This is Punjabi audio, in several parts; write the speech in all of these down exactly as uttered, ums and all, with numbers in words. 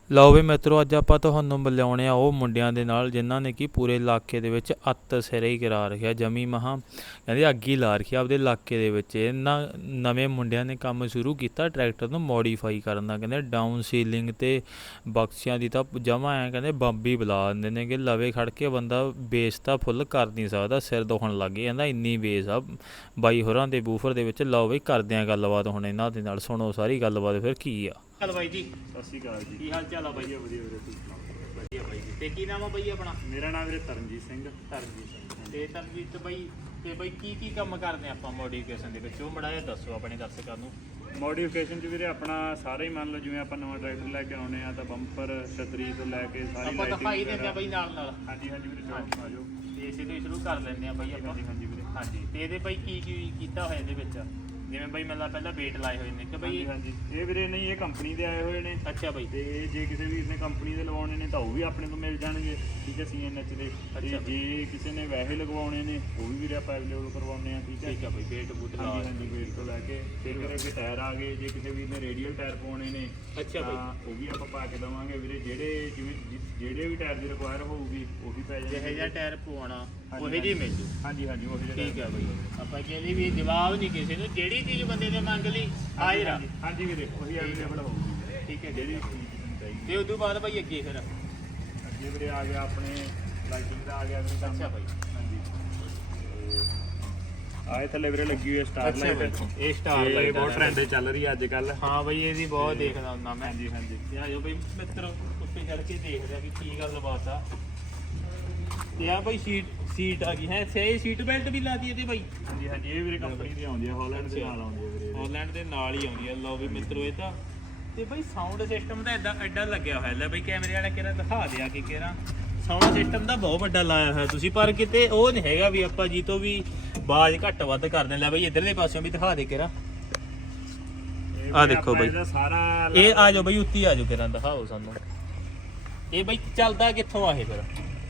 ਲਓ ਵੀ ਮਿੱਤਰੋ, ਅੱਜ ਆਪਾਂ ਤੁਹਾਨੂੰ ਮਿਲਾਉਣੇ ਆ ਉਹ ਮੁੰਡਿਆਂ ਦੇ ਨਾਲ ਜਿਨ੍ਹਾਂ ਨੇ ਕਿ ਪੂਰੇ ਇਲਾਕੇ ਦੇ ਵਿੱਚ ਅੱਤ ਸਿਰੇ ਹੀ ਕਰਾ ਰੱਖਿਆ। ਜਮੀ ਮਹਾਂ ਕਹਿੰਦੇ ਅੱਗ ਹੀ ਲਾ ਰੱਖੀ ਆਪਦੇ ਇਲਾਕੇ ਦੇ ਵਿੱਚ। ਇਹਨਾਂ ਨਵੇਂ ਮੁੰਡਿਆਂ ਨੇ ਕੰਮ ਸ਼ੁਰੂ ਕੀਤਾ ਟਰੈਕਟਰ ਨੂੰ ਮੋਡੀਫਾਈ ਕਰਨ ਦਾ। ਕਹਿੰਦੇ ਡਾਊਨ ਸੀਲਿੰਗ ਅਤੇ ਬਕਸਿਆਂ ਦੀ ਤਾਂ ਜਮ੍ਹਾਂ ਐਂ ਕਹਿੰਦੇ ਬੰਬ ਹੀ ਬੁਲਾ ਦਿੰਦੇ ਨੇ ਕਿ ਲਵੇ ਖੜ੍ਹ ਕੇ ਬੰਦਾ ਬੇਸ ਤਾਂ ਫੁੱਲ ਕਰ ਨਹੀਂ ਸਕਦਾ, ਸਿਰ ਦੁਖਣ ਲੱਗ ਜਾਂਦਾ ਇੰਨੀ ਬੇਸ ਆ ਬਾਈ ਹੋਰਾਂ ਦੇ ਬੂਫਰ ਦੇ ਵਿੱਚ। ਲਓ ਬਈ ਕਰਦੇ ਹਾਂ ਗੱਲਬਾਤ ਹੁਣ ਇਹਨਾਂ ਦੇ ਨਾਲ, ਸੁਣੋ ਸਾਰੀ ਗੱਲਬਾਤ ਫਿਰ ਕੀ ਆ। ਚੱਲ ਬਾਈ ਜੀ, ਸਤਿ ਸ਼੍ਰੀ ਅਕਾਲ ਜੀ। ਕੀ ਹਾਲ ਚਾਲ ਆ ਬਾਈ? ਵਧੀਆ ਵਧੀਆ ਵੀਰੇ, ਤੁਸੀਂ ਸੁਣਾਓ? ਵਧੀਆ ਬਾਈ ਜੀ। ਤੇ ਕੀ ਨਾਮ ਆ ਬਾਈ ਆਪਣਾ? ਮੇਰਾ ਨਾਮ ਵੀਰੇ ਤਰਨਜੀਤ ਸਿੰਘ। ਤਰਨਜੀਤ ਸਿੰਘ। ਤੇ ਤਰਨਜੀਤ ਬਾਈ, ਤੇ ਬਾਈ ਕੀ ਕੀ ਕੰਮ ਕਰਦੇ ਆਪਾਂ ਮੋਡੀਫਿਕੇਸ਼ਨ ਦੇ ਵਿੱਚ, ਉਹ ਮੜਾ ਜਿਹਾ ਦੱਸੋ ਆਪਣੇ ਦਰਸ਼ਕਾਂ ਨੂੰ। ਮੋਡੀਫਿਕੇਸ਼ਨ 'ਚ ਵੀਰੇ ਆਪਣਾ ਸਾਰਾ ਹੀ ਮੰਨ ਲਓ, ਜਿਵੇਂ ਆਪਾਂ ਨਵਾਂ ਟਰੈਕਟਰ ਲੈ ਕੇ ਆਉਣੇ ਆ ਤਾਂ ਬੰਪਰ ਛਤਰੀ ਤੋਂ ਲੈ ਕੇ ਸਾਰੀ ਆਪਾਂ ਦਿਖਾਈ ਦਿੰਦੇ ਆ ਬਾਈ ਨਾਲ ਨਾਲ। ਹਾਂਜੀ ਹਾਂਜੀ ਵੀਰੇ, ਚਲੋ ਆ ਜਾਓ। ਤੇ ਇਸੇ ਤੋਂ ਹੀ ਸ਼ੁਰੂ ਕਰ ਲੈਂਦੇ ਆ ਬਾਈ ਆਪਾਂ। ਹਾਂਜੀ ਹਾਂਜੀ ਵੀਰੇ। ਹਾਂਜੀ, ਤੇ ਇਹਦੇ ਬਾਈ ਕੀ ਕੀ ਕੀਤਾ ਹੋਇਆ ਇਹਦੇ ਵਿੱਚ? ਜਿਵੇਂ ਬਾਈ ਮਤਲਬ ਪਹਿਲਾਂ ਵੇਟ ਲਾਏ ਹੋਏ ਨੇ ਕਿ ਬਾਈ? ਹਾਂਜੀ, ਇਹ ਵੀਰੇ ਨਹੀਂ, ਇਹ ਕੰਪਨੀ ਦੇ ਆਏ ਹੋਏ ਨੇ। ਅੱਛਾ ਬਾਈ। ਤੇ ਜੇ ਕਿਸੇ ਵੀਰ ਨੇ ਕੰਪਨੀ ਦੇ ਲਵਾਉਣੇ ਨੇ ਤਾਂ ਉਹ ਵੀ ਆਪਣੇ ਤੋਂ ਮਿਲ ਜਾਣਗੇ, ਠੀਕ ਹੈ, ਸੀ ਐਨ ਐਚ ਦੇ। ਤੇ ਜੇ ਕਿਸੇ ਨੇ ਵੈਸੇ ਲਗਵਾਉਣੇ ਨੇ ਉਹ ਵੀ ਵੀਰੇ ਆਪਾਂ ਅਵੇਲੇਬਲ ਕਰਵਾਉਂਦੇ ਆ, ਠੀਕ ਹੈ। ਠੀਕ ਹੈ ਬਾਈ, ਵੇਟ ਬੂਟ ਲਾ। ਹਾਂਜੀ ਹਾਂਜੀ, ਵੇਟ ਤੋਂ ਲੈ ਕੇ ਫਿਰ ਵੀਰੇ ਅੱਗੇ ਟਾਇਰ ਆ ਗਏ। ਜੇ ਕਿਸੇ ਵੀਰ ਨੇ ਰੇਡੀਅਲ ਟਾਇਰ ਪਾਉਣੇ ਨੇ ਅੱਛਾ ਬਾਈ, ਤਾਂ ਉਹ ਵੀ ਆਪਾਂ ਪਾ ਕੇ ਦੇਵਾਂਗੇ ਵੀਰੇ। ਜਿਹੜੇ ਜਿਵੇਂ ਜਿਹੜੇ ਵੀ ਟਾਇਰ ਦੀ ਰਿਕੁਆਇਰ ਹੋਊਗੀ ਉਹ ਵੀ ਪੈ ਜਾਣਗੇ। ਜਿਹੇ ਜਿਹਾ ਟਾਇਰ ਪਵਾਉਣਾ ਉਹੀ ਜਿਹੀ ਮਿਲ ਜੂ। ਹਾਂਜੀ ਹਾਂਜੀ, ਉਹ ਵੀ ਠੀਕ ਹੈ ਬਾਈ। ਆਪਾਂ ਕਹਿੰਦੇ ਵੀ ਜਵਾਬ ਨਹੀਂ ਕਿਸੇ ਨੂੰ, ਜਿਹੜੀ ਚੀਜ਼ ਬੰਦੇ ਨੇ ਮੰਗ ਲਈ ਹਾਜ਼ਰ। ਹਾਂਜੀ ਵੀਰੇ, ਉਹੀ ਅਵੇਲੇਬਲ ਹੋਊਗੀ। ਠੀਕ ਹੈ, ਜਿਹੜੀ ਚੀਜ਼ ਤੁਹਾਨੂੰ ਚਾਹੀਦੀ। ਤੇ ਉਦੋਂ ਬਾਅਦ ਬਾਈ ਅੱਗੇ ਫਿਰ? ਅੱਗੇ ਵੀਰੇ ਆ ਗਿਆ ਆਪਣੇ ਲਾਈਟਿੰਗ ਦਾ ਆ ਗਿਆ ਵੀਰੇ ਕੰਮ। ਅੱਛਾ ਬਾਈ। ਹਾਂਜੀ, ਆਏ ਥੱਲੇ ਵੀਰੇ ਲੱਗੀ ਹੋਈ ਹੈ ਸਟਾਰ ਲਾਈਟ। ਇਹ ਸਟਾਰ ਇਹ ਲਾਈਟ ਬਹੁਤ ਟ੍ਰੈਂਡ ਚੱਲ ਰਹੀ ਹੈ ਅੱਜ ਕੱਲ। ਹਾਂ ਬਾਈ, ਇਹਦੀ ਬਹੁਤ ਦੇਖਦਾ ਹੁੰਦਾ ਮੈਂ। ਹਾਂਜੀ ਹਾਂਜੀ, ਤੇ ਆਜੋ ਬਾਈ ਮਿੱਤਰੋ, ਉੱਤੇ ਚੜ ਕੇ ਦੇਖਦੇ ਆ ਕਿ ਕੀ ਗੱਲ ਬਾਤ ਆ। ਤੇ ਆ ਬਾਈ ਸੀਟ ਸੀਟ ਆ ਗਈ ਹੈ, ਸਹੀ ਸੀਟ ਬੈਲਟ ਵੀ ਲਾਤੀ ਇਹਦੇ ਬਾਈ? ਹਾਂਜੀ ਹਾਂਜੀ, ਇਹ ਵੀਰੇ ਕੰਪਨੀ ਦੀ ਆਉਂਦੀ ਹੈ, ਹਾਲੈਂਡ ਦੇ ਨਾਲ ਆਉਂਦੀ ਹੈ ਵੀਰੇ। ਹਾਲੈਂਡ ਦੇ ਨਾਲ ਹੀ ਆਉਂਦੀ ਹੈ। ਲਓ ਵੀ ਮਿੱਤਰੋ, ਇਹ ਤਾਂ ਤੇ ਬਾਈ ਸਾਊਂਡ ਸਿਸਟਮ ਦਾ ਐਡਾ ਐਡਾ ਲੱਗਿਆ ਹੋਇਆ ਲੈ ਬਾਈ। ਕੈਮਰੇ ਵਾਲਾ ਕਿਹੜਾ ਦਿਖਾ ਦਿਆ ਕਿ ਕਿਹੜਾ ਸਾਊਂਡ ਸਿਸਟਮ ਦਾ ਬਹੁਤ ਵੱਡਾ ਲਾਇਆ ਹੋਇਆ ਤੁਸੀਂ, ਪਰ ਕਿਤੇ ਉਹ ਨਹੀਂ ਹੈਗਾ ਵੀ ਆਪਾਂ ਜੀ ਤੋਂ ਵੀ ਆਵਾਜ਼ ਘੱਟ ਵੱਧ ਕਰਦੇ। ਲੈ ਬਾਈ ਇਧਰਲੇ ਪਾਸਿਓਂ ਵੀ ਦਿਖਾ ਦੇ ਕਿਹੜਾ। ਆ ਦੇਖੋ ਬਾਈ, ਸਾਰਾ ਇਹ ਆ ਜਾਓ ਬਾਈ, ਉੱਤੀ ਆ ਜਾਓ ਕਿਹੜਾ, ਦਿਖਾਓ ਸਾਨੂੰ। ਇਹ ਬਾਈ ਚੱਲਦਾ ਕਿੱਥੋਂ ਆ ਇਹ ਫਿਰ?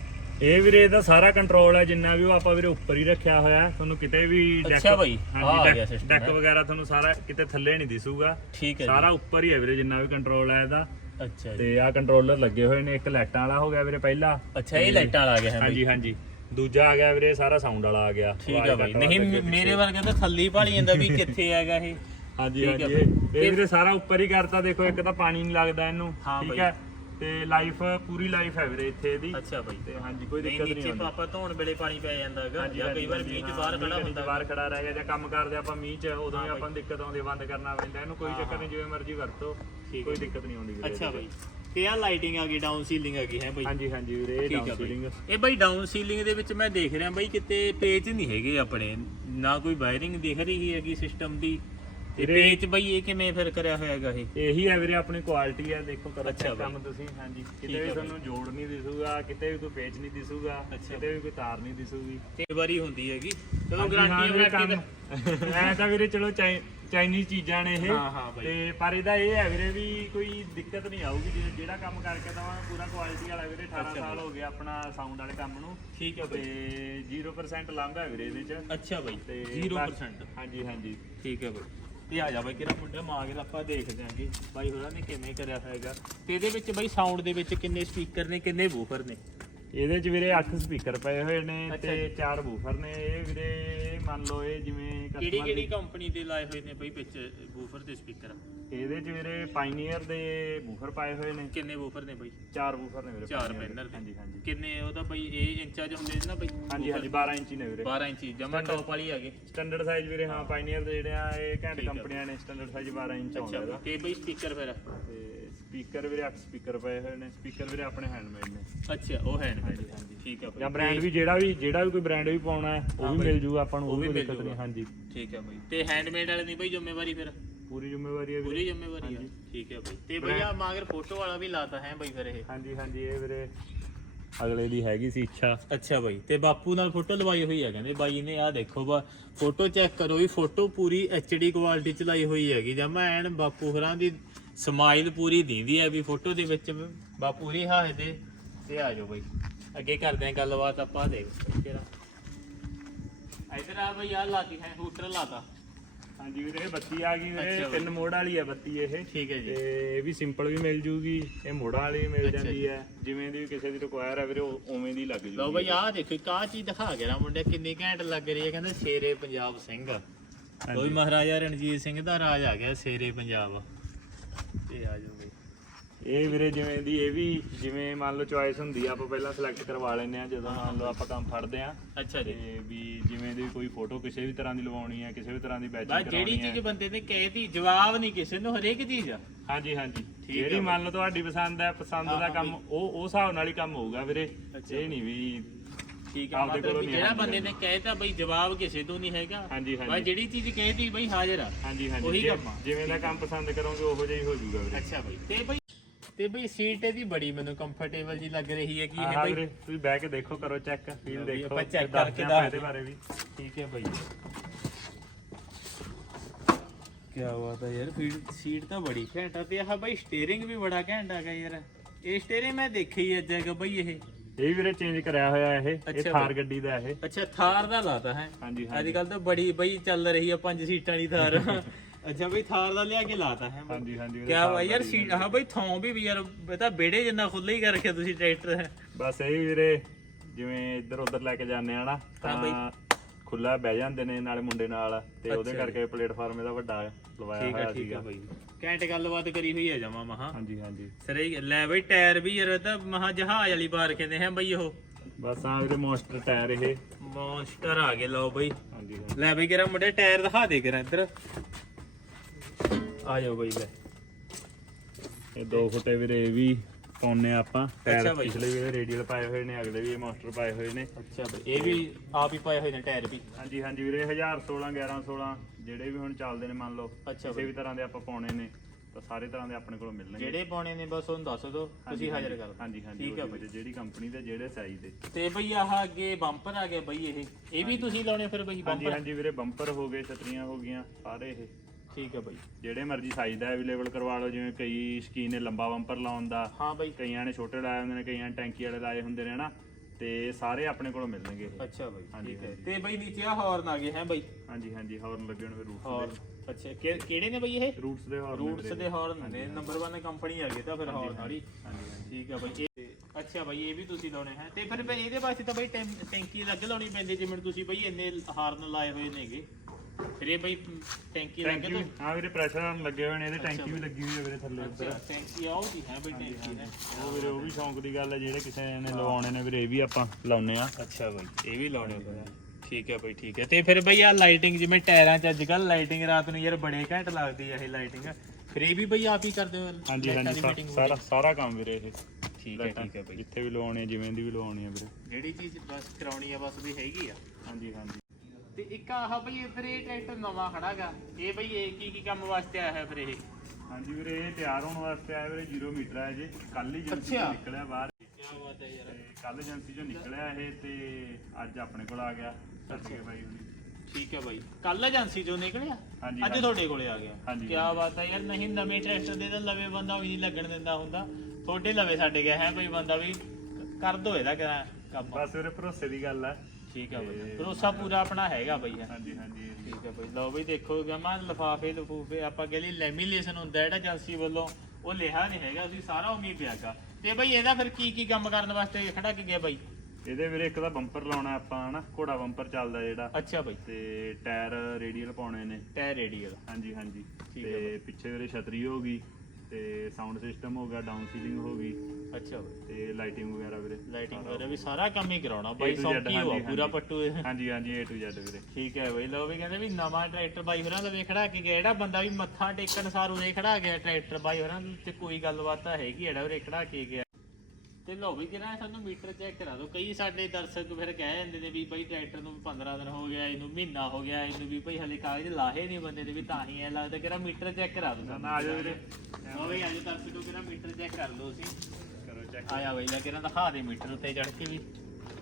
ਇਹ ਵੀਰੇ ਇਹਦਾ ਸਾਰਾ ਕੰਟਰੋਲ ਹੈ, ਜਿੰਨਾ ਵੀ ਉਹ ਆਪਾਂ ਵੀਰੇ ਉੱਪਰ ਹੀ ਰੱਖਿਆ ਹੋਇਆ। ਤੁਹਾਨੂੰ ਕਿਤੇ ਵੀ ਅੱਛਾ ਬਾਈ, ਆ ਗਿਆ ਸਿਸਟਮ। ਡੈਕ ਵਗੈਰਾ ਤੁਹਾਨੂੰ ਸਾਰਾ ਕਿਤੇ ਥੱਲੇ ਨਹੀਂ ਦਿਸੂਗਾ। ਠੀਕ ਹੈ, ਸਾਰਾ ਉੱਪਰ ਹੀ ਹੈ ਵੀਰੇ, ਜਿੰਨਾ ਵੀ ਕੰਟਰੋਲ ਹੈ ਇਹਦਾ। ਅੱਛਾ ਜੀ। ਤੇ ਆ ਕੰਟਰੋਲਰ ਲੱਗੇ ਹੋਏ ਨੇ। ਇੱਕ ਲਾਈਟਾਂ ਵਾਲਾ ਹੋ ਗਿਆ ਵੀਰੇ ਪਹਿਲਾ। ਅੱਛਾ, ਇਹ ਲਾਈਟਾਂ ਵਾਲਾ ਆ ਗਿਆ ਹੈ ਹਾਂਜੀ ਹਾਂਜੀ। ਦੂਜਾ ਆ ਗਿਆ ਵੀਰੇ ਸਾਰਾ ਸਾਊਂਡ ਵਾਲਾ ਆ ਗਿਆ। ਠੀਕ ਹੈ ਬਾਈ। ਨਹੀਂ ਮੇਰੇ ਵਰਗਾ ਤਾਂ ਥੱਲੇ ਹੀ ਭਾਲੀ ਜਾਂਦਾ ਵੀ ਕਿੱਥੇ ਹੈਗਾ ਇਹ। ਹਾਂਜੀ ਹਾਂਜੀ, ਇਹ ਵੀਰੇ ਸਾਰਾ ਉੱਪਰ ਹੀ ਕਰਤਾ। ਦੇਖੋ, ਇੱਕ ਤਾਂ ਪਾਣੀ ਨਹੀਂ ਲੱਗਦਾ ਇਹਨੂੰ, ਠੀਕ ਹੈ। ਤੇ ਲਾਈਫ ਪੂਰੀ ਲਾਈਫ ਹੈ ਵੀਰੇ ਇੱਥੇ ਇਹਦੀ। ਅੱਛਾ ਬਾਈ। ਤੇ ਹਾਂਜੀ, ਕੋਈ ਦਿੱਕਤ ਨਹੀਂ ਆਉਂਦੀ। ਆਪਾਂ ਧੋਣ ਵੇਲੇ ਪਾਣੀ ਪੈ ਜਾਂਦਾ ਹੈਗਾ, ਜਾਂ ਕਈ ਵਾਰ ਮੀਂਹ ਚ ਬਾਹਰ ਖੜਾ ਹੁੰਦਾ, ਬਾਹਰ ਖੜਾ ਰਹਿ ਗਿਆ ਜਾਂ ਕੰਮ ਕਰਦੇ ਆਪਾਂ ਮੀਂਹ ਚ, ਉਦੋਂ ਵੀ ਆਪਾਂ ਨੂੰ ਦਿੱਕਤ ਆਉਂਦੀ, ਬੰਦ ਕਰਨਾ ਪੈਂਦਾ ਇਹਨੂੰ। ਕੋਈ ਚੱਕਰ ਨਹੀਂ, ਜਿਵੇਂ ਮਰਜ਼ੀ ਵਰਤੋ, ਕੋਈ ਦਿੱਕਤ ਨਹੀਂ ਆਉਂਦੀ ਵੀਰੇ। ਅੱਛਾ ਬਾਈ। ਤੇ ਆ ਲਾਈਟਿੰਗ ਆ ਗਈ, ਡਾਊਨ ਸੀਲਿੰਗ ਆ ਗਈ ਹੈ ਬਾਈ? ਹਾਂਜੀ ਹਾਂਜੀ ਵੀਰੇ, ਇਹ ਡਾਊਨ ਸੀਲਿੰਗ। ਇਹ ਬਾਈ ਡਾਊਨ ਸੀਲਿੰਗ ਦੇ ਵਿੱਚ ਮੈਂ ਦੇਖ ਰਿਹਾ ਬਾਈ ਕਿਤੇ ਪੇਚ ਨਹੀਂ ਹੈਗੇ ਆਪਣੇ, ਨਾ ਕੋਈ ਵਾਇਰਿੰਗ ਦਿਖ ਰਹੀ ਹੈਗੀ ਸਿਸਟਮ ਦੀ। ਤੇ ਪੇਚ ਬਾਈ ਇਹ ਕਿਵੇਂ ਫਿਰ ਕਰਿਆ ਹੋਇਆ ਹੈਗਾ ਇਹ? ਇਹੀ ਹੈ ਵੀਰੇ ਆਪਣੀ ਕੁਆਲਿਟੀ ਹੈ, ਦੇਖੋ ਕਰੋ ਅੱਛਾ ਕੰਮ ਤੁਸੀਂ। ਹਾਂਜੀ, ਕਿਤੇ ਵੀ ਤੁਹਾਨੂੰ ਜੋੜ ਨਹੀਂ ਦਿਸੂਗਾ, ਕਿਤੇ ਵੀ ਕੋਈ ਪੇਚ ਨਹੀਂ ਦਿਸੂਗਾ, ਕਿਤੇ ਵੀ ਕੋਈ ਤਾਰ ਨਹੀਂ ਦਿਸੂਗੀ। ਕਈ ਵਾਰੀ ਹੁੰਦੀ ਹੈਗੀ, ਚਲੋ ਗਾਰੰਟੀ ਵਾਰੰਟੀ ਦਾ ਐ ਤਾਂ ਵੀਰੇ ਚਲੋ ਚਾਈਨੀਜ਼ ਚੀਜ਼ਾਂ ਨੇ ਇਹ। ਹਾਂ ਹਾਂ ਬਾਈ। ਤੇ ਪਰ ਇਹਦਾ ਇਹ ਹੈ ਵੀਰੇ ਵੀ ਕੋਈ ਦਿੱਕਤ ਨਹੀਂ ਆਊਗੀ। ਜਿਹੜਾ ਕੰਮ ਕਰਕੇ ਦਵਾਂਗੇ ਪੂਰਾ ਕੁਆਲਿਟੀ ਵਾਲਾ ਵੀਰੇ। ਅਠਾਰਾਂ ਸਾਲ ਹੋ ਗਏ ਆਪਣਾ ਸਾਊਂਡ ਵਾਲੇ ਕੰਮ ਨੂੰ। ਠੀਕ ਹੈ ਬਾਈ। ਤੇ ਜ਼ੀਰੋ ਪਰਸੈਂਟ ਲਾਂਭਾ ਵੀਰੇ ਇਹਦੇ ਚ। ਅੱਛਾ ਬਾਈ, ਤੇ ਜ਼ੀਰੋ ਪਰਸੈਂਟ। ਹਾਂਜੀ ਹਾਂਜੀ, ਠੀਕ ਹੈ ਬਾਈ। ਇਹ ਆ ਜਾ ਬਾਈ, ਕਿਹੜਾ ਮੁੰਡਾ ਮਾਗਰ ਆਪਾਂ ਦੇਖਦੇ ਆਂਗੇ ਬਾਈ ਹੋਰਾਂ ਨੇ ਕਿਵੇਂ ਕਰਿਆ ਹੋਏਗਾ। ਤੇ ਇਹਦੇ ਵਿੱਚ ਬਾਈ ਸਾਊਂਡ ਦੇ ਵਿੱਚ ਕਿੰਨੇ ਸਪੀਕਰ ਨੇ, ਕਿੰਨੇ ਵੂਫਰ ਨੇ? ਇਹਦੇ ਚ ਵੀਰੇ ਅੱਠ ਸਪੀਕਰ ਪਏ ਹੋਏ ਨੇ ਤੇ ਚਾਰ ਵੂਫਰ ਨੇ। ਇਹ ਵੀਰੇ ਮੰਨ ਲਓ, ਇਹ ਜਿਵੇਂ ਕਿਹੜੀ ਕਿਹੜੀ ਕੰਪਨੀ ਦੇ ਲਾਏ ਹੋਏ ਨੇ ਬਾਈ ਵਿੱਚ ਵੂਫਰ ਤੇ ਸਪੀਕਰ? ਇਹਦੇ ਚ ਵੀਰੇ ਪਾਇਨੀਅਰ ਦੇ ਵੂਫਰ ਪਾਏ ਹੋਏ ਨੇ। ਕਿੰਨੇ ਵੂਫਰ ਨੇ ਬਾਈ? ਚਾਰ ਵੂਫਰ ਨੇ ਵੀਰੇ, ਚਾਰ ਪੈਨਲ। ਹਾਂਜੀ ਹਾਂਜੀ। ਕਿੰਨੇ ਉਹਦਾ ਬਾਈ ਇਹ ਇੰਚਾਂ ਚ ਹੁੰਦੇ ਨੇ ਨਾ ਬਾਈ? ਹਾਂਜੀ ਹਾਂਜੀ, ਬਾਰਾਂ ਇੰਚੀ ਨੇ ਵੀਰੇ। ਬਾਰਾਂ ਇੰਚੀ ਜਮਾ ਟੌਪ ਵਾਲੀ ਹੈਗੇ ਸਟੈਂਡਰਡ ਸਾਈਜ਼ ਵੀਰੇ। ਹਾਂ, ਪਾਇਨੀਅਰ ਦੇ ਜਿਹੜੇ ਆ ਇਹ ਘੈਂਟ ਕੰਪਨੀਆਂ ਨੇ। ਸਟੈਂਡਰਡ ਸਾਈਜ਼ ਬਾਰਾਂ ਇੰਚ ਆਉਂਦਾ ਇਹਦਾ। ਤੇ ਬਾਈ ਸਪੀਕਰ ਫਿਰ? ਤੇ ਸਪੀਕਰ ਵੀਰੇ ਅੱਠ ਸਪੀਕਰ ਪਏ ਹੋਏ ਨੇ। ਸਪੀਕਰ ਵੀਰੇ ਆਪਣੇ ਹੈਂਡਮੇਡ ਨੇ। ਅੱਛਾ, ਉਹ ਹੈਂਡਮੇਡ। ਠੀਕ ਹੈ ਬਾਈ। ਜਾਂ ਬ੍ਰਾਂਡ ਵੀ ਜਿਹੜਾ ਵੀ ਜਿਹੜਾ ਵੀ ਕੋਈ ਬ੍ਰਾਂਡ ਵੀ ਪਾਉਣਾ ਹੈ ਉਹ ਵੀ ਮਿਲ ਜੂਗਾ ਆਪਾਂ ਨੂੰ, ਉਹ ਵੀ ਦਿੱਕਤ ਨਹੀਂ। ਹਾਂਜੀ, ਠੀਕ ਹੈ ਬਾਈ। ਤੇ ਹੈਂਡਮੇਡ ਵਾਲੇ ਦੀ ਬਾਈ ਜ਼ਿੰਮੇਵਾਰੀ ਫਿਰ? ਪੂਰੀ ਜ਼ਿੰਮੇਵਾਰੀ ਹੈ ਵੀਰੇ। ਪੂਰੀ ਜ਼ਿੰਮੇਵਾਰੀ ਹੈ, ਠੀਕ ਹੈ ਬਾਈ। ਤੇ ਭਈਆ ਮਾਗਰ ਫੋਟੋ ਵਾਲਾ ਵੀ ਲਾਤਾ ਹੈ ਬਾਈ ਫਿਰ ਇਹ? ਹਾਂਜੀ ਹਾਂਜੀ, ਇਹ ਵੀਰੇ ਅਗਲੇ ਦੀ ਹੈਗੀ ਸੀ ਇੱਛਾ। ਅੱਛਾ ਬਾਈ। ਤੇ ਬਾਪੂ ਨਾਲ ਫੋਟੋ ਲਵਾਈ ਹੋਈ ਹੈ ਕਹਿੰਦੇ ਬਾਈ ਨੇ। ਆਹ ਦੇਖੋ ਬਾ ਫੋਟੋ ਚੈੱਕ ਕਰੋ ਵੀ, ਫੋਟੋ ਪੂਰੀ ਐਚ ਡੀ ਕੁਆਲਿਟੀ ਚ ਲਾਈ ਹੋਈ ਹੈਗੀ ਜਮਾ ਐਨ। ਬਾਪੂ ਹੋਰਾਂ ਦੀ ਸਮਾਈਲ ਪੂਰੀ ਦਿੰਦੀ ਹੈ ਵੀ ਫੋਟੋ ਦੇ ਵਿੱਚ ਬਾਪੂ ਰੀ ਹਾਏ ਦੇ। ਤੇ ਆ ਜਾਓ ਬਾਈ ਅੱਗੇ ਕਰਦੇ ਆਂ ਗੱਲਬਾਤ ਆਪਾਂ। ਦੇਖ ਕਿਹੜਾ ਇਧਰ ਆ ਬਈ, ਆ ਲਾਤੀ ਹੈ ਹੂਟਰ ਲਾਤਾ। ਹਾਂਜੀ ਵੀਰੇ ਇਹ ਬੱਤੀ ਆ ਗਈ ਵੀਰੇ, ਅੱਛਾ ਤਿੰਨ ਮੋੜ ਵਾਲੀ ਆ ਬੱਤੀ ਇਹ। ਠੀਕ ਹੈ ਜੀ। ਤੇ ਇਹ ਵੀ ਸਿੰਪਲ ਵੀ ਮਿਲ ਜੂਗੀ, ਇਹ ਮੋੜਾਂ ਵਾਲੀ ਵੀ ਮਿਲ ਅੱਛਾ ਜਾਂਦੀ ਹੈ, ਜਿਵੇਂ ਦੀ ਕਿਸੇ ਦੀ ਰਿਕੁਆਇਰ ਹੈ ਵੀਰੇ ਉਹ ਉਵੇਂ ਦੀ ਲੱਗ ਜੂਗੀ। ਲਓ ਬਈ ਆਹ ਦੇਖੋ ਇੱਕ ਆਹ ਚੀਜ਼ ਦਿਖਾ ਗਿਆ ਨਾ ਮੁੰਡੇ, ਕਿੰਨੀ ਘੈਂਟ ਲੱਗ ਰਹੀ ਹੈ। ਕਹਿੰਦੇ ਸ਼ੇਰੇ ਪੰਜਾਬ ਸਿੰਘ, ਕੋਈ ਮਹਾਰਾਜਾ ਰਣਜੀਤ ਸਿੰਘ ਦਾ ਰਾਜ ਆ ਗਿਆ ਸ਼ੇਰੇ ਪੰਜਾਬ। ਤੇ ਆ ਜਾਓ ਬਈ ਇਹ ਵੀਰੇ ਜਿਵੇਂ ਦੀ ਇਹ ਵੀ ਜਿਵੇਂ ਮੰਨ ਲਓ ਚੁਆਇਸ ਹੁੰਦੀ ਆ, ਆਪਾਂ ਪਹਿਲਾਂ ਸਿਲੈਕਟ ਕਰਵਾ ਲੈਂਦੇ ਆ ਜਦੋਂ ਮੰਨ ਲਓ ਆਪਾਂ ਕੰਮ ਫੜਦੇ ਆ। ਅੱਛਾ ਜੀ। ਤੇ ਵੀ ਜਿਵੇਂ ਦੀ ਕੋਈ ਫੋਟੋ ਕਿਸੇ ਵੀ ਤਰ੍ਹਾਂ ਦੀ ਲਵਾਉਣੀ ਹੈ, ਕਿਸੇ ਵੀ ਤਰ੍ਹਾਂ ਦੀ ਬਸ ਬੈਚਿੰਗ ਜਿਹੜੀ ਕਰਾਉਣੀ ਹੈ। ਚੀਜ਼ ਬੰਦੇ ਨੇ ਕਹੇ ਤੀ ਜਵਾਬ ਨਹੀਂ ਕਿਸੇ ਨੂੰ, ਹਰੇਕ ਚੀਜ਼ ਆ। ਹਾਂਜੀ ਹਾਂਜੀ ਠੀਕ ਜਿਹੜੀ ਆ ਮੰਨ ਲਓ ਤੁਹਾਡੀ ਪਸੰਦ ਹੈ, ਪਸੰਦ ਹਾਂ, ਦਾ ਹਾਂ ਕੰਮ ਉਹ ਉਸ ਹਿਸਾਬ ਨਾਲ ਹੀ ਕੰਮ ਹੋਊਗਾ ਵੀਰੇ। ਅੱਛਾ। ਇਹ ਨਹੀਂ ਵੀ ਠੀਕ ਆ, ਆਪਦੇ ਮਤਲਬ ਕੋਲੋਂ ਵੀ ਨਹੀਂ ਜਿਹੜਾ ਆਉਂਦੀ ਬੰਦੇ ਨੇ ਕਹਿਤਾ ਬਈ ਜਵਾਬ ਕਿਸੇ ਤੋਂ ਨਹੀਂ ਹੈਗਾ। ਹਾਂਜੀ ਬਸ ਹਾਂਜੀ ਜਿਹੜੀ ਚੀਜ਼ ਕਹਿਤੀ ਬਈ ਹਾਜ਼ਰ ਆ। ਹਾਂਜੀ ਹਾਂਜੀ ਉਹੀ ਜੇ- ਕੰਮ ਆ। ਜਿਵੇਂ ਦਾ ਕੰਮ ਪਸੰਦ ਕਰੋਗੇ ਉਹੋ ਜਿਹਾ ਹੀ ਹੋ ਜਾਊਗਾ ਵੀਰੇ। ਅੱਛਾ ਬਈ ਤੇ ਬਈ ਤੇ ਬਈ ਸੀਟ ਇਹਦੀ ਬੜੀ ਮੈਨੂੰ ਕੰਫਰਟੇਬਲ ਜੀ ਲੱਗ ਰਹੀ ਹੈ ਕਿ ਇਹ ਹਾਂ ਬਈ ਵੀਰੇ ਤੁਸੀਂ ਬਹਿ ਕੇ ਦੇਖੋ, ਕਰੋ ਚੈੱਕ, ਫੀਲ ਵੀ ਦੇਖੋ, ਆਪਾਂ check ਫਿਰ ਦੱਸਦੇ ਕਰਕੇ ਆਪਾਂ ਦੱਸ ਇਹਦੇ ਬਾਰੇ ਵੀ। ਠੀਕ ਹੈ ਬਈ। ਕੀ ਬਾਤ ਹੈ ਯਾਰ, ਫੀਡ ਸੀਟ ਤਾਂ ਬੜੀ ਘੈਂਟ ਆ। ਤੇ ਆਹ ਬਈ ਸਟੀਅਰਿੰਗ ਵੀ ਬੜਾ ਘੈਂਟ ਆ ਗਿਆ ਯਾਰ। ਇਹ ਸਟੀਅਰਿੰਗ ਮੈਂ ਦੇਖੀ ਹੀ ਅੱਜ ਹੈਗਾ ਬਈ। ਇਹ ਇਹ ਵੀਰੇ ਚੇਂਜ ਕਰਿਆ ਹੋਇਆ ਇਹ ਇਹ ਅੱਛਾ ਥਾਰ ਗੱਡੀ ਦਾ ਇਹ। ਅੱਛਾ ਥਾਰ ਦਾ ਲਾਤਾ ਹੈ। ਹਾਂਜੀ ਅੱਜ ਹਾਂਜੀ ਕੱਲ ਤਾਂ ਬੜੀ ਬਈ ਚੱਲ ਰਹੀ ਆ ਪੰਜ ਸੀਟਾਂ ਵਾਲੀ ਥਾਰ। ਅੱਛਾ ਬਈ ਥਾਰ ਦਾ ਲਿਆ ਕੇ ਲਾਤਾ ਹੈ। ਹਾਂਜੀ ਹਾਂਜੀ ਵੀਰੇ, ਕਿਆ ਥਾਰ ਬਾਈ ਯਾਰ ਗੱਡੀ ਸੀਟ, ਹਾਂ ਬਈ ਥੋਂ ਵੀ ਵੀ ਯਾਰ ਇਹ ਤਾਂ ਵਿਹੜੇ ਜਿੰਨਾ ਖੁੱਲ੍ਹਾ ਹੀ ਕਰ ਰੱਖਿਆ ਤੁਸੀਂ ਟਰੈਕਟਰ। ਬਸ ਇਹ ਵੀਰੇ ਜਿਵੇਂ ਇੱਧਰ ਉੱਧਰ ਲੈ ਕੇ ਜਾਂਦੇ ਆ ਨਾ ਤਾਂ ਖੁੱਲਾ ਬਹਿ ਜਾਂਦੇ ਨੇ ਨਾਲੇ ਮੁੰਡੇ ਨਾਲ, ਤੇ ਉਹਦੇ ਅੱਛਾ ਕਰਕੇ ਪਲੇਟਫਾਰਮ ਇਹਦਾ ਵੱਡਾ ਲਵਾਇਆ ਠੀਕ ਹੋਇਆ ਹੈ ਠੀਕ ਹੈ ਸੀਗਾ। ਬਈ, ਘੈਂਟ ਗੱਲਬਾਤ ਕਰੀ ਹੋਈ ਹੈ ਜਮਾ ਮਹਾ। ਹਾਂਜੀ ਹਾਂਜੀ ਸਰੇ ਲੈ ਬਈ ਟਾਇਰ ਵੀ ਯਾਰ ਤਾਂ ਮਹਾ ਜਹਾਜ਼ ਵਾਲੀ ਬਾਰ ਕਹਿੰਦੇ ਹੈ ਬਈ। ਉਹ ਬਸ ਆ ਵੀਰੇ ਮੋਸਟਰ ਟਾਇਰ ਇਹ। ਮੌਨਸਟਰ ਆ ਗਏ। ਲਓ ਬਈ ਹਾਂਜੀ ਹਾਂਜੀ ਲੈ ਬਈ ਕਿਹੜਾ ਮੁੰਡੇ ਟਾਇਰ ਦਿਖਾ ਦੇ ਕਿਰਾ ਇੱਧਰ ਆ ਜਾਓ ਬਈ। ਲੈ ਇਹ ਦੋ ਫੁੱਟੇ ਵੀਰੇ ਇਹ ਵੀ ਪਾਉਨੇ ਆਪਾਂ ਅੱਛਾ ਟਾਇਰ, ਬਾਈ। ਪਿਛਲੇ ਵੀ ਰੇਡੀਅਲ ਪਾਏ ਹੋਏ ਨੇ, ਅਗਲੇ ਵੀ ਮੋਸਟਰ ਪਾਏ ਹੋਏ ਨੇ। ਅੱਛਾ ਬਈ ਇਹ ਵੀ ਆਪ ਹੀ ਪਾਏ ਹੋਏ ਨੇ ਟਾਇਰ ਵੀ। ਹਾਂਜੀ ਹਾਂਜੀ ਵੀਰੇ ਹਜ਼ਾਰ ਸੋਲਾਂ ਗਿਆਰਾਂ ਸੋਲਾਂ ਜਿਹੜੇ ਵੀ ਹੁਣ ਚੱਲਦੇ ਨੇ ਮੰਨ ਲਓ ਅੱਛਾ ਕਿਸੇ ਬਈ ਵੀ ਤਰ੍ਹਾਂ ਦੇ ਆਪਾਂ ਪਾਉਣੇ ਨੇ ਤਾਂ ਸਾਰੇ ਤਰ੍ਹਾਂ ਦੇ ਆਪਣੇ ਕੋਲ ਮਿਲਣਗੇ। ਜਿਹੜੇ ਪਾਉਣੇ ਨੇ ਬਸ ਉਹਨੂੰ ਦੱਸ ਦਿਓ, ਤੁਸੀਂ ਹਾਜ਼ਰ ਕਰ ਦਿਓ। ਹਾਂਜੀ ਹਾਂਜੀ ਠੀਕ ਆ ਉਹੀ ਵੀਰੇ, ਜਿਹੜੀ ਕੰਪਨੀ ਦੇ ਜਿਹੜੇ ਸਾਈਜ਼ ਦੇ। ਤੇ ਬਈ ਆਹ ਅੱਗੇ ਬੰਪਰ ਆ ਗਿਆ ਬਈ। ਇਹ ਇਹ ਵੀ ਤੁਸੀਂ ਲਾਉਣੇ ਫਿਰ ਬਈ ਹਾਂਜੀ ਬੰਪਰ? ਹਾਂਜੀ ਵੀਰੇ ਬੰਪਰ ਹੋ ਗਏ, ਛਤਰੀਆਂ ਹੋ ਗਈਆਂ, ਸਾਰੇ ਇਹ ਠੀਕ ਹੈ ਬਈ। ਜਿਹੜੇ ਮਰਜ਼ੀ ਸਾਈਜ਼ ਦਾ ਅਵੇਲੇਬਲ ਕਰਵਾ ਲਓ। ਜਿਵੇਂ ਕਈ ਸ਼ਕੀਨ ਨੇ ਲੰਬਾ ਬੰਪਰ ਲਾਉਣ ਦਾ, ਹਾਂ ਬਈ ਕਈਆਂ ਨੇ ਛੋਟੇ ਲਾਏ ਹੁੰਦੇ ਨੇ, ਕਈਆਂ ਨੇ ਟੈਂਕੀ ਵਾਲੇ ਲਾਏ ਹੁੰਦੇ ਨੇ ਨਾ, ਤੇ ਸਾਰੇ ਆਪਣੇ ਕੋਲ ਮਿਲਣਗੇ ਇਹ। ਅੱਛਾ ਬਈ ਹਾਂਜੀ, ਠੀਕ ਹੈ। ਹਾਂਜੀ। ਤੇ ਬਈ ਨੀਚੇ ਆ ਹਾਰਨ ਆ ਗਏ ਹੈ ਬਈ। ਹਾਂਜੀ ਹਾਂਜੀ ਹਾਰਨ ਲੱਗੇ ਹੋਣਗੇ ਹਾਰਨ ਰੂਟਸ ਅੱਛਾ ਕਿ- ਕਿਹੜੇ ਨੇ ਬਈ ਇਹ? ਦੇ ਰੂਟਸ ਦੇ ਹਾਰਨ ਰੂਟਸ ਦੇ ਹਾਰਨ ਨੇ, ਨੰਬਰ ਇੱਕ ਕੰਪਨੀ ਆ ਗਈ ਤਾਂ ਫਿਰ ਹਾਰਨ ਵਾਲੀ। ਹਾਂਜੀ ਹਾਂਜੀ ਠੀਕ ਆ ਬਈ। ਇਹ ਅੱਛਾ ਬਈ ਇਹ ਵੀ ਤੁਸੀਂ ਲਾਉਣੇ ਹੈ। ਤੇ ਫਿਰ ਬਈ ਇਹਦੇ ਵਾਸਤੇ ਤਾਂ ਬਈ ਟੈਂ- ਟੈਂਕੀ ਲੱਗ ਲਾਉਣੀ ਪੈਂਦੀ, ਜਿਵੇਂ ਤੁਸੀਂ ਬਈ ਇੰਨੇ ਹਾਰਨ ਲਾਏ ਹੋਏ ਨੇਗੇ। ਫਿਰ ਇਹ ਬਈ ਟੈਂਕੀ ਲੱਗ ਟੈਂਕੀ ਵੀ ਹਾਂ ਵੀਰੇ ਪ੍ਰੈਸ਼ਰ ਹਾਰਨ ਲੱਗੇ ਹੋਏ ਨੇ, ਇਹਦੇ ਟੈਂਕੀ ਵੀ ਲੱਗੀ ਹੋਈ ਹੈ ਵੀਰੇ ਥੱਲੇ ਉੱਪਰ। ਅੱਛਾ ਟੈਂਕੀ ਆਉ ਜੀ ਹੈ ਬਈ ਟੈਂਕੀ ਹੈ। ਉਹ ਵੀਰੇ ਉਹ ਵੀ ਸ਼ੌਂਕ ਦੀ ਗੱਲ ਹੈ, ਜਿਹੜੇ ਕਿਸੇ ਨੇ ਲਵਾਉਣੇ ਨੇ ਵੀਰੇ ਇਹ ਵੀ ਆਪਾਂ ਲਾਉਨੇ ਆ। ਅੱਛਾ ਬਈ ਇਹ ਵੀ ਲਾਉਣੇ ਹੋਏ ਆ। ਠੀਕ ਹੈ ਬਈ ਠੀਕ ਹੈ। ਤੇ ਫਿਰ ਬਈ ਆ ਲਾਈਟਿੰਗ, ਜਿਵੇਂ ਟਾਇਰਾਂ 'ਚ ਅੱਜ ਕੱਲ ਲਾਈਟਿੰਗ ਰਾਤ ਨੂੰ ਯਾਰ ਬੜੇ ਘੈਂਟ ਲੱਗਦੀ ਆ ਇਹ ਲਾਈਟਿੰਗ। ਫਿਰ ਇਹ ਵੀ ਬਈ ਆਪ ਹੀ ਕਰਦੇ ਹੋ? ਹਾਂਜੀ ਲਾਈਟਾਂ ਹਾਂਜੀ ਦੀ ਸਾ- fitting ਸਾਰਾ ਸਾਰਾ ਕੰਮ ਵੀਰੇ ਇਹ ਠੀਕ ਹੈ ਠੀਕ ਹੈ ਬਈ। ਜਿੱਥੇ ਵੀ ਲਵਾਉਣੀ ਹੈ, ਜਿਵੇਂ ਦੀ ਵੀ ਲਵਾਉਣੀ ਹੈ ਵੀਰੇ। ਜਿਹੜੀ ਚੀਜ਼ ਬਸ ਕਰਾਉਣੀ ਆ ਬਸ ਵੀ ਹੈਗੀ ਆ। ਹਾਂਜੀ ਹਾਂਜੀ ਤੇ ਇੱਕ ਆਹ ਬਈ ਇੱਧਰ ਇਹ ਟਰੈਕਟਰ ਨਵਾਂ ਖੜਾਗਾ, ਇਹ ਬਈ ਇਹ ਕੀ ਕੀ ਕੰਮ ਵਾਸਤੇ ਆਇਆ ਹੈ ਫਿਰ ਇਹ? ਹਾਂਜੀ ਵੀਰੇ ਇਹ ਤਿਆਰ ਹੋਣ ਵਾਸਤੇ ਆਇਆ ਵੀਰੇ, ਜ਼ੀਰੋ ਮੀਟਰ ਹੈ ਜੇ, ਕੱਲ ਹੀ ਏਜੰਸੀ ਅੱਛਾ। ਤੋਂ ਨਿਕਲਿਆ ਬਾਹਰ। ਕੀ ਬਾਤ ਹੈ ਯਾਰ। ਕੱਲ ਏਜੰਸੀ ਚੋਂ ਨਿਕਲਿਆ ਇਹ ਤੇ ਅੱਜ ਆਪਣੇ ਕੋਲ ਆ ਗਿਆ। ਸੱਚੇ ਬਾਈ ਹੁਣੀ। ਠੀਕ ਹੈ ਬਾਈ, ਕੱਲ ਏਜੰਸੀ ਚੋਂ ਨਿਕਲਿਆ ਹਾਂਜੀ, ਅੱਜ ਹਾਂਜੀ। ਤੁਹਾਡੇ ਕੋਲੇ ਆ ਗਿਆ। ਹਾਂਜੀ, ਕੀ ਬਾਤ ਹੈ ਯਾਰ। ਨਹੀਂ ਨਵੇਂ ਟਰੈਕਟਰ ਦੇ ਤਾਂ ਲਵੇ ਬੰਦਾ ਵੀ ਨਹੀਂ ਲੱਗਣ ਦਿੰਦਾ ਹੁੰਦਾ, ਤੁਹਾਡੇ ਲਵੇ ਸਾਡੇ ਗਿਆ ਹੈ ਬਈ ਬੰਦਾ ਵੀ ਕਰ ਦੋ ਇਹਦਾ ਕਰਾਂ ਕੰਮ। ਬਸ ਵੀਰੇ ਭਰੋਸੇ ਦੀ ਗੱਲ ਹੈ। ਠੀਕ ਹੈ ਬਈ, ਭਰੋਸਾ ਪੂਰਾ ਆਪਣਾ ਹੈਗਾ ਬਈ। ਹਾਂਜੀ ਹਾਂਜੀ ਠੀਕ ਹੈ ਬਈ। ਲਓ ਬਈ ਦੇਖੋ ਗਮਾ ਲਫਾਫੇ ਲਫੂਫੇ ਆਪਾਂ ਕਹਿੰਦੇ ਲੈਮੀਨੇਸ਼ਨ ਹੁੰਦਾ ਜਿਹੜਾ ਏਜੰਸੀ ਵੱਲੋਂ, ਉਹ ਲਿਆ ਨਹੀਂ ਹੈਗਾ, ਅਸੀਂ ਸਾਰਾ ਉਮੀਦ ਪਿਆਗਾ। ਤੇ ਬਈ ਇਹਦਾ ਫਿਰ ਕੀ ਕੀ ਕੰਮ ਕਰਨ ਵਾਸਤੇ ਖੜਾ ਕੇ ਗਿਆ ਬਾਈ? ਇਹਦੇ ਵੀਰੇ ਇੱਕ ਤਾਂ ਬੰਪਰ ਲਾਉਣਾ ਆਪਾਂ ਹਨਾ, ਘੋੜਾ ਬੰਪਰ ਚੱਲਦਾ ਜਿਹੜਾ, ਅੱਛਾ ਬਾਈ। ਤੇ ਟਾਇਰ ਰੇਡੀਅਲ ਪਾਉਣੇ ਨੇ। Tyre radial. ਹਾਂਜੀ ਹਾਂਜੀ ਠੀਕ ਹੈ ਤੇ ਪਿੱਛੇ ਵੀਰੇ ਛਤਰੀ ਹੋ ਗਈ, ਤੇ ਸਾਊਂਡ ਸਿਸਟਮ ਹੋ ਗਿਆ, ਡਾਊਨ ਸੀਲਿੰਗ ਹੋ ਗਈ, ਅੱਛਾ ਬਾਈ। ਤੇ ਲਾਈਟਿੰਗ ਵਗੈਰਾ ਵੀਰੇ। ਲਾਈਟਿੰਗ ਵਗੈਰਾ ਵੀ ਸਾਰਾ ਕੰਮ ਹੀ ਕਰਾਉਣਾ ਬਾਈ, A to Z, ਸੌਕੀ ਹੋਆ ਹਾਂਜੀ, ਪੂਰਾ ਹਾਂਜੀ। ਪੱਟੂ ਇਹ। ਹਾਂਜੀ ਹਾਂਜੀ ਏ ਟੂ ਜ਼ੈਡ ਵੀਰੇ। ਠੀਕ ਹੈ ਬਾਈ। ਲਓ ਵੀ ਕਹਿੰਦੇ ਵੀ ਨਵਾਂ ਟਰੈਕਟਰ ਬਾਈ ਹੋਰਾਂ ਦਾ ਵੇ ਖੜਾ ਕੇ ਗਿਆ, ਜਿਹੜਾ ਬੰਦਾ ਵੀ ਮੱਥਾ ਟੇਕਣ ਸਾਰ ਉਰੇ ਖੜਾ ਗਿਆ ਟਰੈਕਟਰ ਬਾਈ ਹੋਰਾਂ ਤੇ ਕੋਈ ਗੱਲਬਾਤ ਤਾਂ ਹੈਗੀ ਜਿਹੜਾ ਉਰੇ ਖੜਾ ਕੇ ਗਿਆ। ਤੇ ਲਓ ਵੀ ਕਿਹੜਾ ਸਾਨੂੰ ਮੀਟਰ ਚੈੱਕ ਕਰਾ ਦਿਓ। ਕਈ ਸਾਡੇ ਦਰਸ਼ਕ ਫਿਰ ਕਹਿ ਜਾਂਦੇ ਨੇ ਵੀ ਬਾਈ ਟਰੈਕਟਰ ਨੂੰ ਪੰਦਰਾਂ ਦਿਨ ਹੋ ਗਿਆ, ਇਹਨੂੰ ਮਹੀਨਾ ਹੋ ਗਿਆ, ਇਹਨੂੰ ਵੀ ਭਾਈ ਹਲੇ ਕਾਗਜ਼ ਲਾਹੇ ਨਹੀਂ ਬੰਦੇ ਦੇ, ਵੀ ਤਾਂ ਹੀ ਐ ਲੱਗਦਾ ਕਿਹੜਾ ਮੀਟਰ ਚੈੱਕ ਕਰਾ ਦਿਓ। ਨਾ ਆ ਜਾਓ ਵੀਰੇ, ਲਓ ਵੀ ਆਜੋ ਦਰਸ਼ਕੋ ਕਿਹੜਾ ਮੀਟਰ ਚੈੱਕ ਕਰ ਲਓ ਅਸੀਂ। ਕਰੋ ਚੈੱਕ। ਆਇਆ ਬਈ ਲੈ ਕਿਹੜਾ ਦਿਖਾ ਦੇ ਮੀਟਰ ਉੱਤੇ ਚੜ ਕੇ ਵੀ।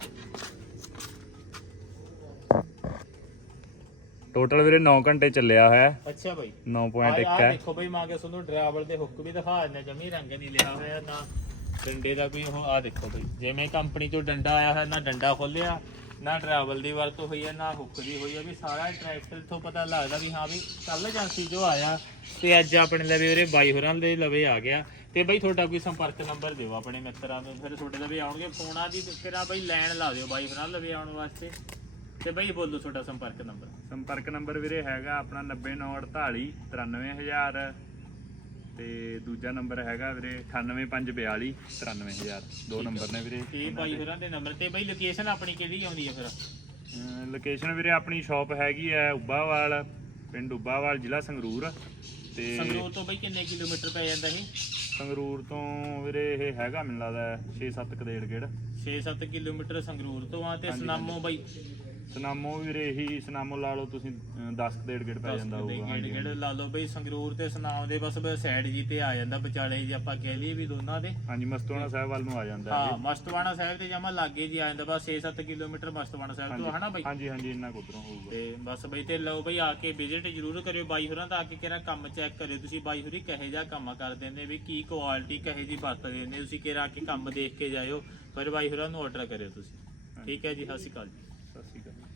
ਟੋਟਲ ਵੀਰੇ ਨੌ ਘੰਟੇ ਚੱਲਿਆ ਹੋਇਆ। ਅੱਛਾ ਬਾਈ। ਨੌ ਪੁਆਇੰਟ ਇੱਕ ਆਹ ਹੈ। ਦੇਖੋ ਬਈ ਮਾਂ ਕੇ ਤੁਹਾਨੂੰ ਡਰਾਈਵਰ ਦੇ ਹੁੱਕ ਵੀ ਦਿਖਾ ਦਿੰਦੇ, ਜਮੀ ਰੰਗ ਨਹੀਂ ਲਿਆ ਹੋਇਆ ਨਾ ਡੰਡੇ ਦਾ ਕੋਈ। ਉਹ ਆ ਦੇਖੋ ਬਈ, ਜਿਵੇਂ ਕੰਪਨੀ ਚੋਂ ਡੰਡਾ ਆਇਆ ਹੋਇਆ, ਨਾ ਡੰਡਾ ਖੋਲਿਆ ਨਾ ਟਰੈਵਲ ਦੀ ਵਰਤੋਂ ਹੋਈ ਹੈ ਨਾ ਹੁੱਕ ਦੀ ਹੋਈ ਹੈ, ਵੀ ਸਾਰਾ ਟਰੈਕਟਰ ਤੋਂ ਪਤਾ ਲੱਗਦਾ ਵੀ ਹਾਂ ਵੀ ਕੱਲ ਏਜੰਸੀ ਜੋ ਆਇਆ ਤੇ ਅੱਜ ਆਪਣੇ ਲਵੇ ਉਰੇ ਬਾਈ ਹੋਰਾਂ ਦੇ ਲਵੇ ਆ ਗਿਆ। ਤੇ ਬਈ ਤੁਹਾਡਾ ਕੋਈ ਸੰਪਰਕ ਨੰਬਰ ਦਿਓ ਆਪਣੇ ਮਿੱਤਰਾਂ ਨੂੰ, ਫਿਰ ਤੁਹਾਡੇ ਲਵੇ ਆਉਣਗੇ ਫੋਨਾਂ ਦੀ ਕਿਰਾ ਬਈ ਲੈਣ ਲਾ ਦਿਓ ਬਾਈ ਹੋਰਾਂ ਲਵੇ ਆਉਣ ਵਾਸਤੇ। ਤੇ ਬਈ ਬੋਲੋ ਤੁਹਾਡਾ ਸੰਪਰਕ ਨੰਬਰ। ਸੰਪਰਕ ਨੰਬਰ ਵੀਰੇ ਹੈਗਾ ਆਪਣਾ ਨੱਬੇ ਨੌ ਅੜਤਾਲੀ ਤਰਾਨਵੇਂ ਹਜ਼ਾਰ, ਤੇ ਦੂਜਾ ਨੰਬਰ ਹੈਗਾ ਵੀਰੇ ਅਠਾਨਵੇਂ ਪੰਜ ਬਿਆਲੀ ਤਰਾਨਵੇਂ ਹਜ਼ਾਰ। ਦੋ ਨੰਬਰ ਨੇ ਵੀਰੇ ਇਹ ਬਾਈ ਹੋਰਾਂ ਦੇ ਨੰਬਰ। ਤੇ ਬਈ ਲੋਕੇਸ਼ਨ ਆਪਣੀ ਕਿਹੜੀ ਆਉਂਦੀ ਹੈ ਫਿਰ? ਲੋਕੇਸ਼ਨ ਵੀਰੇ ਆਪਣੀ ਸ਼ਾਪ ਹੈਗੀ ਹੈ ਉੱਬਾਵਾਲ, ਪਿੰਡ ਉੱਬਾਵਾਲ, ਜ਼ਿਲ੍ਹਾ ਸੰਗਰੂਰ। ਤੇ ਸੰਗਰੂਰ ਤੋਂ ਬਈ ਕਿੰਨੇ ਕਿਲੋਮੀਟਰ ਪੈ ਜਾਂਦਾ ਇਹ? ਸੰਗਰੂਰ ਤੋਂ ਵੀਰੇ ਇਹ ਹੈਗਾ ਮੈਨੂੰ ਲੱਗਦਾ ਛੇ ਸੱਤ ਕਦੇੜ ਗੇੜ। ਛੇ ਸੱਤ ਕਿਲੋਮੀਟਰ ਸੰਗਰੂਰ ਤੋਂ ਆ। ਤੇ ਸੁਨਾਮੋ ਬਈ? ਸੁਨਾਮੋ ਵੀਰੇ ਇਹੀ ਸੁਨਾਮੋ ਲਾ ਲਓ ਤੁਸੀਂ ਦਸ ਕਦੇੜ ਗੇੜ ਪੈ ਜਾਂਦਾ ਹੋਊਗਾ। ਗੇੜ ਗੇੜ ਲਾ ਲਓ ਬਈ। ਸੰਗਰੂਰ ਤੇ ਸੁਨਾਮ ਦੇ ਬਸ ਸਾਈਡ ਜੀ ਤੇ ਆ ਜਾਂਦਾ, ਵਿਚਾਲੇ ਜੇ ਆਪਾਂ ਕਹਿ ਲਈਏ ਵੀ ਦੋਨਾਂ ਦੇ। ਹਾਂਜੀ ਮਸਤੂਆਣਾ ਸਾਹਿਬ ਵੱਲ ਨੂੰ ਆ ਜਾਂਦਾ ਹਾਂ ਮਸਤਵਾਣਾ ਸਾਹਿਬ ਤੇ ਜਮਾ ਲਾਗੇ ਜੀ ਆ ਜਾਂਦਾ ਬਸ ਛੇ ਸੱਤ ਕਿਲੋਮੀਟਰ ਮਸਤਵਾਣਾ ਸਾਹਿਬ ਤੋਂ, ਹਨਾ ਬਈ? ਹਾਂਜੀ ਹਾਂਜੀ ਇੰਨਾ ਕੁ ਉੱਧਰੋਂ ਹੋਊਗਾ। ਤੇ ਬਸ ਬਈ ਤੇ ਲਓ ਬਈ ਆ ਕੇ ਵਿਜ਼ਿਟ ਜ਼ਰੂਰ ਕਰਿਓ ਬਾਈ ਹੋਰਾਂ ਦਾ, ਆ ਕੇ ਕਿਹੜਾ ਕੰਮ ਚੈੱਕ ਕਰਿਓ ਤੁਸੀਂ ਬਾਈ ਹੋਰੀ ਕਹੇ ਜਿਹਾ ਕੰਮ ਕਰ ਦਿੰਦੇ, ਵੀ ਕੀ ਕੁਆਲਿਟੀ ਕਹੇ ਜੀ ਵਰਤਦੇ ਨੇ ਤੁਸੀਂ, ਕਿਹੜਾ ਆ ਕੇ ਕੰਮ ਦੇਖ ਕੇ ਜਾਇਓ, ਪਰ ਬਾਈ ਹੋਰਾਂ ਨੂੰ ਆਰਡਰ ਕਰਿਓ ਤੁਸੀਂ। ਠੀਕ ਹੈ ਜੀ, ਸਤਿ ਸ਼੍ਰੀ ਅਕਾਲ ਜੀ। ਸਤਿ ਸ਼੍ਰੀ ਅਕਾਲ।